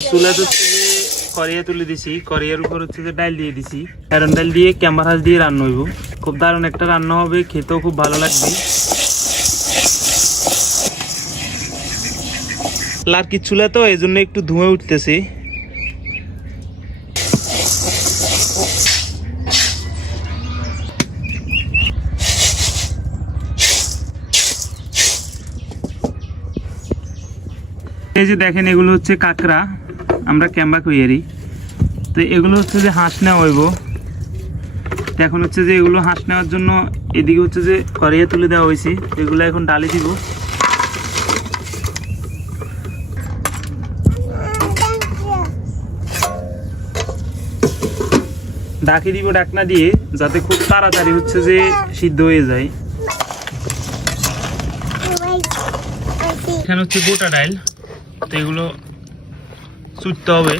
চুলাতে হচ্ছে যে কড়াইয়ে তুলে দিছি, কড়াইয়ের উপর হচ্ছে যে ডাল দিয়ে দিছি। এরন ডাল দিয়ে ক্যাম্বার হাঁস দিয়ে রান্না হইব। খুব দারুণ একটা রান্না হবে, খেতেও খুব ভালো লাগবে। লার্কির চুলা তো এই জন্য একটু ধুঁয়ে উঠতেছে। এই যে দেখেন, এগুলো হচ্ছে কাঁকড়া, আমরা ক্যাম্বা কইয়ারি। তো এগুলো হচ্ছে যে হাঁস নেওয়া হইব। তো এখন হচ্ছে যে এগুলো হাঁস নেওয়ার জন্য এদিকে হচ্ছে যে কড়াইয়ে তুলে দেওয়া হয়েছে। এগুলো এখন ডালে দিব। ঢাকি দিব ঢাকনা দিয়ে, যাতে খুব তাড়াতাড়ি হচ্ছে যে সিদ্ধ হয়ে যায়। এখানে হচ্ছে গোটা ডাল, তো এগুলো চুটতে হবে।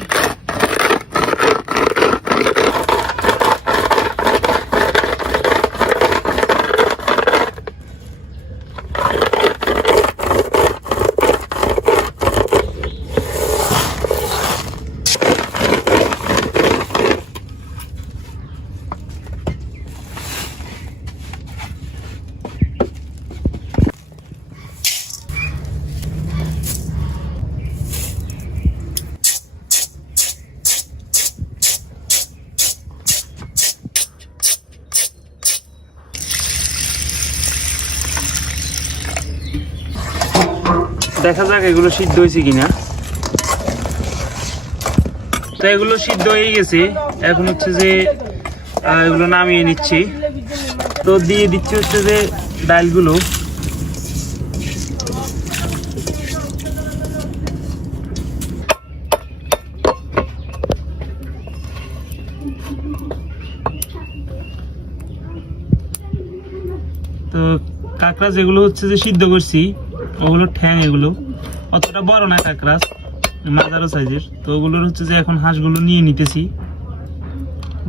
দেখা যাক এগুলো সিদ্ধ হয়েছে কিনা। তো এগুলো সিদ্ধ হয়ে গেছে। এখন হচ্ছে যে এগুলো নামিয়ে নিচ্ছি। তো দিয়ে দিচ্ছি হচ্ছে যে ডালগুলো। তো কাঁকড়া যেগুলো হচ্ছে যে সিদ্ধ করছি, ওগুলো ঠ্যাং, এগুলো অতটা বড় না, কাঁকড়া মাঝারো সাইজের। তো ওগুলোর হচ্ছে যে এখন হাঁসগুলো নিয়ে নিতেছি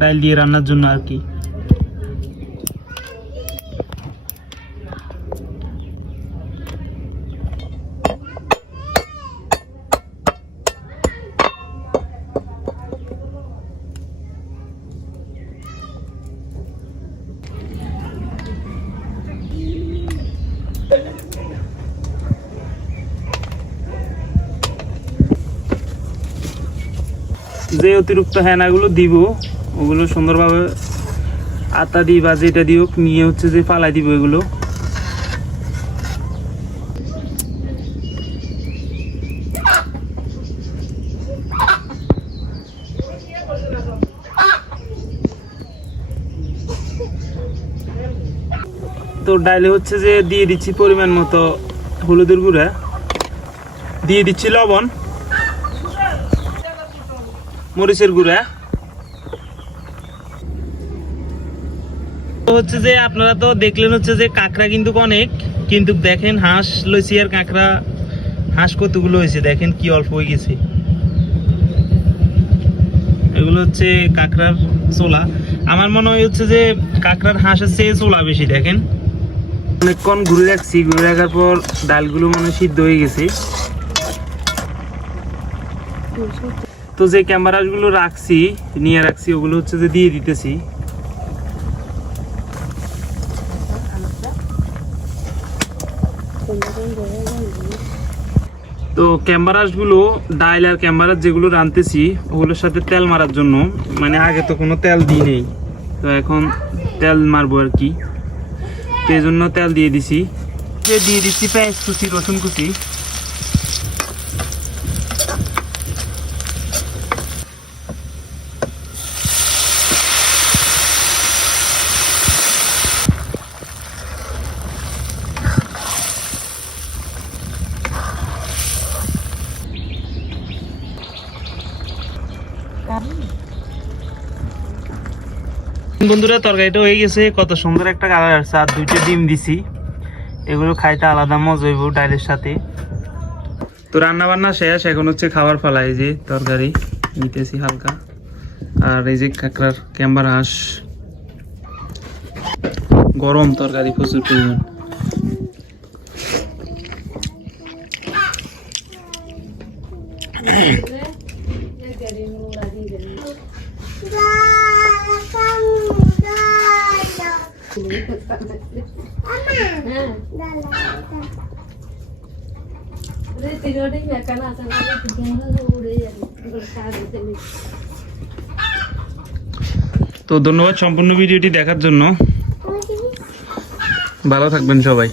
ডাল দিয়ে রান্নার জন্য আর কি। যে অতিরিক্ত হেনাগুলো দিব, ওগুলো সুন্দরভাবে আটা দিই বা যেটা দিও নিয়ে হচ্ছে যে ফালাই দিব এগুলো। তো ডালে হচ্ছে যে দিয়ে দিচ্ছি পরিমাণ মতো হলুদের গুঁড়া, দিয়ে দিচ্ছি লবণ, মরিচের গুঁড়া। তো হচ্ছে যে আপনারা তো দেখলেন হচ্ছে যে কাঁকড়া কিন্তু অনেক, কিন্তু দেখেন হাঁস লইছি আর কাঁকড়া হাঁস কতগুলো হয়েছে দেখেন, কি অল্প হয়ে গেছে। এগুলো হচ্ছে কাঁকড়ার চোলা। আমার মনে হয় হচ্ছে যে কাঁকড়ার হাঁসের চেয়ে চোলা বেশি। দেখেন অনেকক্ষণ ঘুরে রাখছি, ঘুরে রাখার পর ডালগুলো মনে হয় সিদ্ধ হয়ে গেছে। তো যে ক্যামেরাগুলো রাখছি, নিয়ে রাখছি, ওগুলো হচ্ছে যে দিয়ে দিতেছি। তো ক্যামেরাগুলো ডাল আর ক্যামেরা যেগুলো রাঁধতেছি ওগুলোর সাথে তেল মারার জন্য, মানে আগে তো কোনো তেল দিই নেই, তো এখন তেল মারবো আর কি। তো এই জন্য তেল দিয়ে দিছি। দিয়ে দিচ্ছি পেঁয়াজ কুচি, রসুন কুচি। বন্ধুরা, তরকারিটা হয়ে গেছে, কত সুন্দর একটা কালার আসছে। আর 2টা ডিম দিছি, এগুলো খাইতে আলাদা মজা হইব ডালের সাথে। তো রান্না বান্না শেষ, এখন হচ্ছে খাবার ফেলা। এই যে তরকারি নিতেছি হালকা, আর এই যে কাঁকড়ার ক্যাম্বার হাঁস, গরম তরকারি প্রচুর পরিমাণ। তো ধন্যবাদ সম্পূর্ণ ভিডিওটি দেখার জন্য। ভালো থাকবেন সবাই।